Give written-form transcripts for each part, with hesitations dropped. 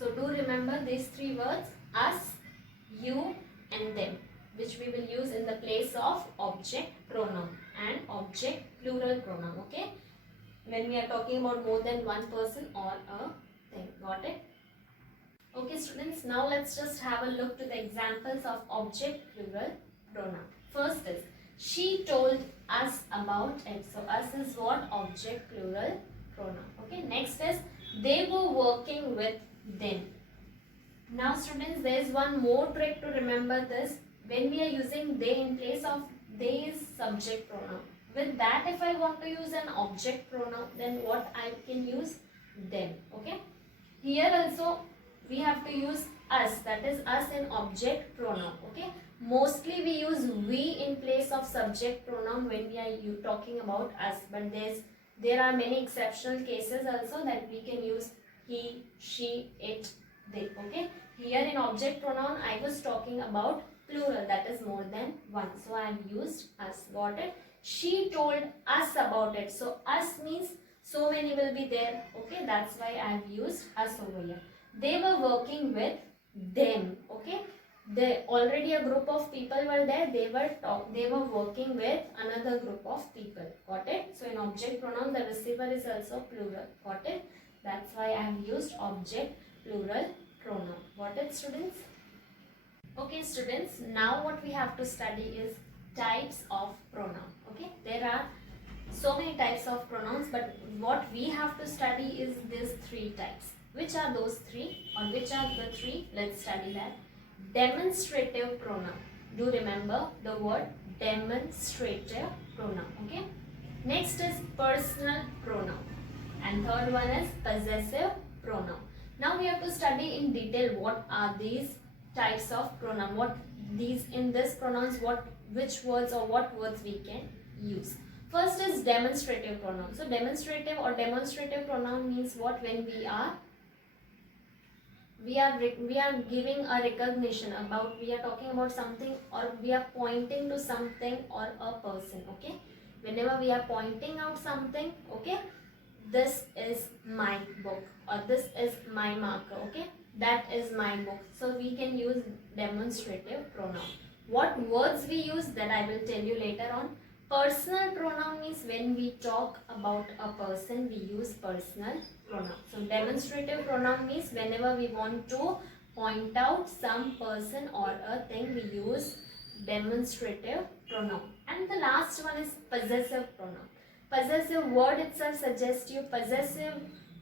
So do remember these three words: us, you and them, which we will use in the place of object pronoun and object plural pronoun. Okay, when we are talking about more than one person or a thing. Got it? Okay students, now let's just have a look to the examples of object plural pronoun. First is she told us about it. So us is what? Object plural pronoun. Okay, next is they were working with them. Now students, there is one more trick to remember this. When we are using they in place of they is subject pronoun. With that, if I want to use an object pronoun, then what I can use? Them. Okay. Here also we have to use us, that is us in object pronoun. Okay. Mostly we use we in place of subject pronoun when we are talking about us, but there are many exceptional cases also that we can use he, she, it, they. Okay, here in object pronoun I was talking about plural, that is more than one, so I have used us. Got it? She told us about it, so us means so many will be there. Okay, that's why I have used us over here. They were working with them. Okay, they already a group of people were there, they were working with another group of people. Got it? So in object pronoun the receiver is also plural. Got it? That's why I have used object plural pronoun. Got it students? Okay students, now what we have to study is types of pronoun. Okay, there are so many types of pronouns, but what we have to study is these three types. Which are those three, or which are the three? Let's study that. Demonstrative pronoun. Do remember the word demonstrative pronoun. Okay, next is personal pronoun, and third one is possessive pronoun. Now we have to study in detail what are these types of pronoun, what these in this pronouns, which words or what words we can use. First is demonstrative pronoun. So demonstrative or demonstrative pronoun means what? When we are giving a recognition about, we are talking about something, or we are pointing to something or a person. Okay, whenever we are pointing out something, okay, this is my book, or this is my marker. Okay, that is my book. So we can use demonstrative pronoun. What words we use, that I will tell you later on. Personal pronoun means when we talk about a person, we use personal pronoun. So demonstrative pronoun means whenever we want to point out some person or a thing, we use demonstrative pronoun. And the last one is possessive pronoun. Possessive word itself suggests you. Possessive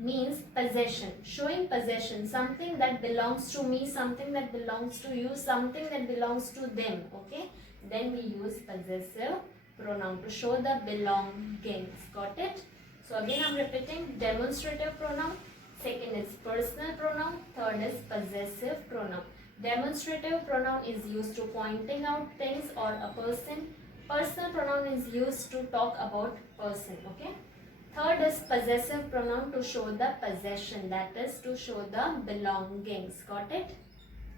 means possession, showing possession, something that belongs to me, something that belongs to you, something that belongs to them. Okay, then we use possessive pronoun to show the belongings. Got it? So again I'm repeating: demonstrative pronoun, second is personal pronoun, third is possessive pronoun. Demonstrative pronoun is used to pointing out things or a person. Personal pronoun is used to talk about person. Okay, third is possessive pronoun to show the possession, that is to show the belongings. Got it?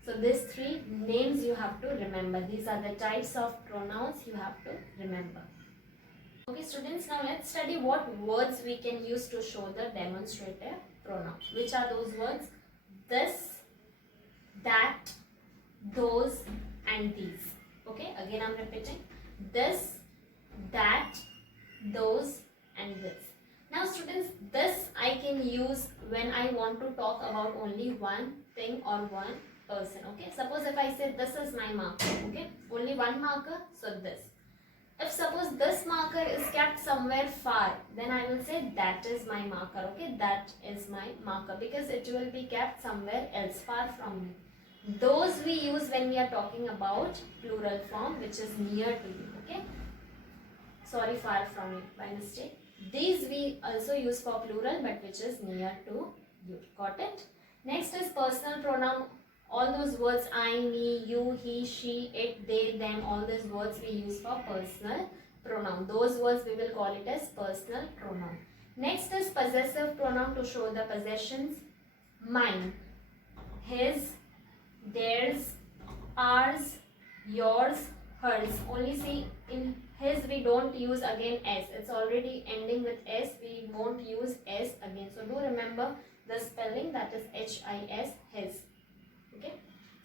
So these three names you have to remember. These are the types of pronouns you have to remember. Okay students, now let's study what words we can use to show the demonstrative pronoun. Which are those words? This, that, those and these. Okay, again I'm repeating: this, that, those and this. Now students, this I can use when I want to talk about only one thing or one person. Okay, suppose if I say this is my marker, okay, only one marker, so this. If suppose this marker is kept somewhere far, then I will say that is my marker. Okay, that is my marker, because it will be kept somewhere else, far from me. Those we use when we are talking about plural form, which is near to you. Okay, sorry, far from you by mistake. These we also use for plural, but which is near to you. Got it? Next is personal pronoun. All those words I, me, you, he, she, it, they, them, all those words we use for personal pronoun. Those words we will call it as personal pronoun. Next is possessive pronoun to show the possessions. Mine, his, theirs, ours, yours, hers. Only see in his we don't use again s. It's already ending with s. We won't use s again. So do remember the spelling, that is H-I-S, his. Okay,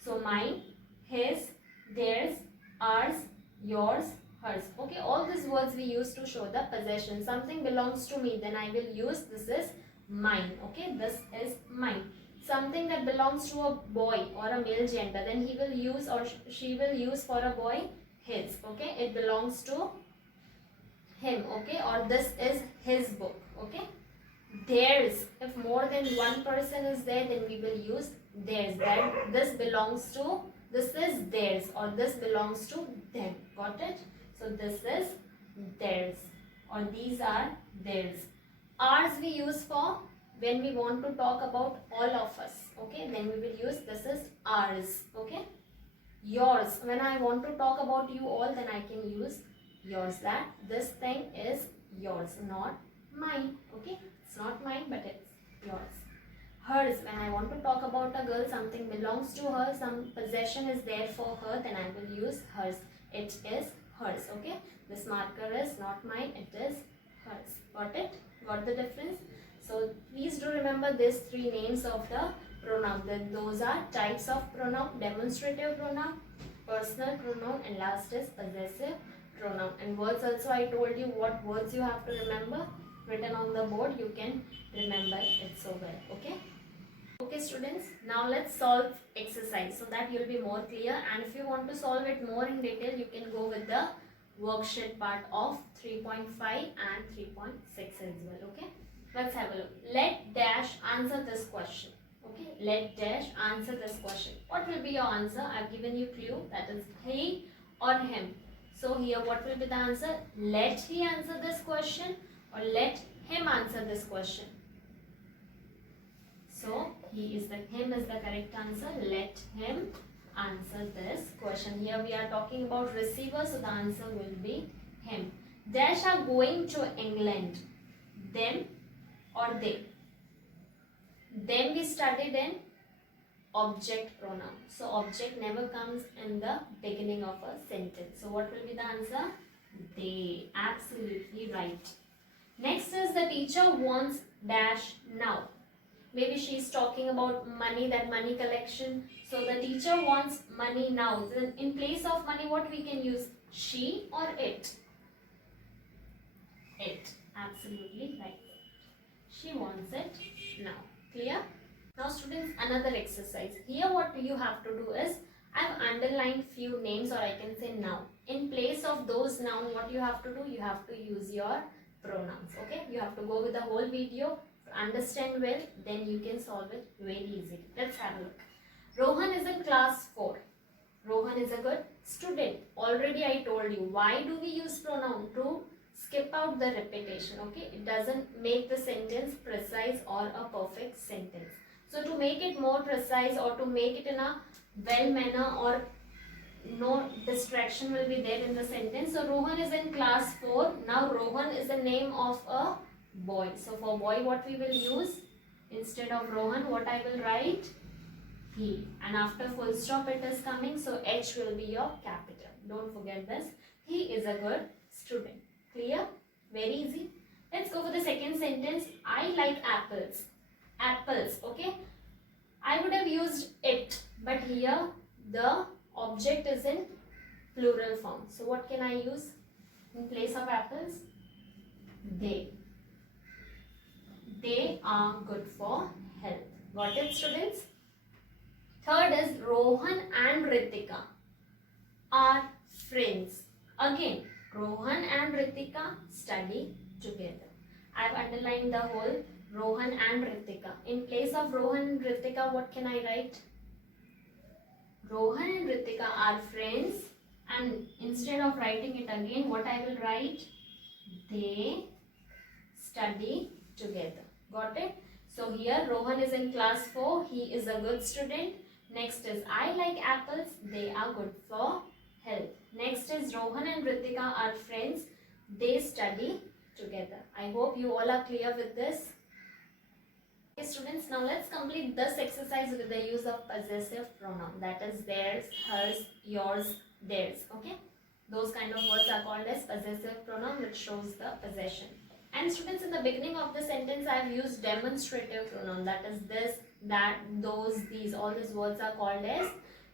so mine, his, theirs, ours, yours, hers. Okay, all these words we use to show the possession. Something belongs to me, then I will use this is mine. Okay, this is mine. Something that belongs to a boy or a male gender, then he will use or she will use for a boy his. Okay, it belongs to him. Okay, or this is his book. Okay, theirs, if more than one person is there, then we will use theirs. That this belongs to, this is theirs, or this belongs to them. Got it? So this is theirs, or these are theirs. Ours we use for when we want to talk about all of us. Okay, then we will use this is ours. Okay, yours, when I want to talk about you all, then I can use yours, that this thing is yours, not mine. Okay, it's not mine, but it's yours. Hers, when I want to talk about a girl, something belongs to her, some possession is there for her, then I will use hers. It is hers. Okay, this marker is not mine, it is hers. Got it? Got the difference? So please do remember these three names of the pronoun. Then those are types of pronoun: demonstrative pronoun, personal pronoun, and last is possessive pronoun. And words also, I told you what words you have to remember. Written on the board, you can remember it so well. Okay? Okay students, now let's solve exercise so that you'll be more clear, and if you want to solve it more in detail, you can go with the worksheet part of 3.5 and 3.6 as well. Okay, let's have a look. Let dash answer this question. Okay, let dash answer this question. What will be your answer? I've given you clue, that is he or him. So here what will be the answer? Let he answer this question or let him answer this question. So him is the correct answer. Let him answer this question. Here we are talking about receiver, so the answer will be him. Dash are going to England. Them or they. Then we studied in object pronoun. So object never comes in the beginning of a sentence. So what will be the answer? They. Absolutely right. Next is the teacher wants dash now. Maybe she is talking about money, that money collection. So the teacher wants money now. Then in place of money, what we can use? She or it? It. Absolutely right. She wants it now. Clear? Now students, another exercise. Here what you have to do is, I have underlined few names, or I can say noun. In place of those noun, what you have to do? You have to use your pronouns. Okay? You have to go with the whole video, understand well, then you can solve it very easily. Let's have a look. Rohan is in class 4. Rohan is a good student. Already I told you. Why do we use pronoun? To skip out the repetition. Okay? It doesn't make the sentence precise or a perfect sentence. So to make it more precise, or to make it in a well manner, or no distraction will be there in the sentence. So Rohan is in class 4. Now Rohan is the name of a boy. So for boy, what we will use? Instead of Rohan, what I will write? He. And after full stop it is coming. So H will be your capital. Don't forget this. He is a good student. Clear? Very easy. Let's go for the second sentence. I like apples. Apples. Okay. I would have used it. But here the object is in plural form. So what can I use in place of apples? They. They are good for health. Got it students? Third is Rohan and Ritika are friends. Again, Rohan and Ritika study together. I have underlined the whole Rohan and Ritika. In place of Rohan and Ritika, what can I write? Rohan and Ritika are friends, and instead of writing it again, what I will write? They study together. Got it? So here Rohan is in class 4. He is a good student. Next is I like apples. They are good for health. Next is Rohan and Ritika are friends. They study together. I hope you all are clear with this. Okay students, now let's complete this exercise with the use of possessive pronoun. That is theirs, hers, yours, theirs. Okay? Those kind of words are called as possessive pronoun, which shows the possession. And students, in the beginning of the sentence, I have used demonstrative pronoun. That is this, that, those, these. All these words are called as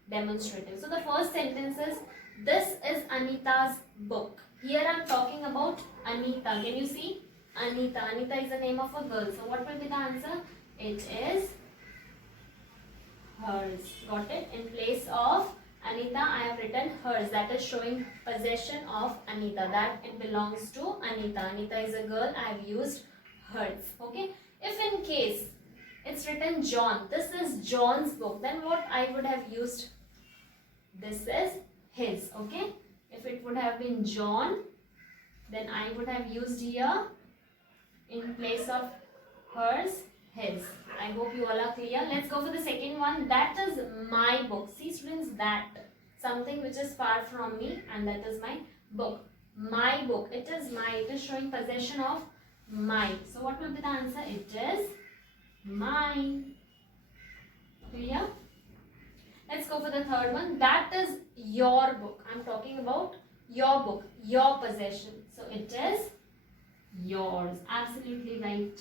demonstrative. So the first sentence is, this is Anita's book. Here I am talking about Anita. Can you see? Anita. Anita is the name of a girl. So what will be the answer? It is hers. Got it? In place of Anita, I have written hers. That is showing possession of Anita. That it belongs to Anita. Anita is a girl. I have used hers. Okay. If in case it's written John, this is John's book, then what I would have used? This is his. Okay. If it would have been John, then I would have used here in place of hers, his. I hope you all are clear. Let's go for the second one. That is my book. See students, that, something which is far from me, and that is my book. My book. It is my. It is showing possession of my. So what will be the answer? It is mine. Clear? Let's go for the third one. That is your book. I'm talking about your book, your possession. So it is yours. Absolutely right.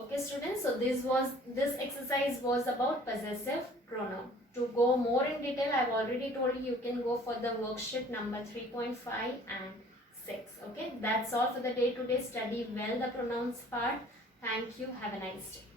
Okay students, so this exercise was about possessive pronoun. To go more in detail, I've already told you can go for the worksheet number 3.5 and 6. Okay, that's all for the day today. Study well the pronouns part. Thank you. Have a nice day.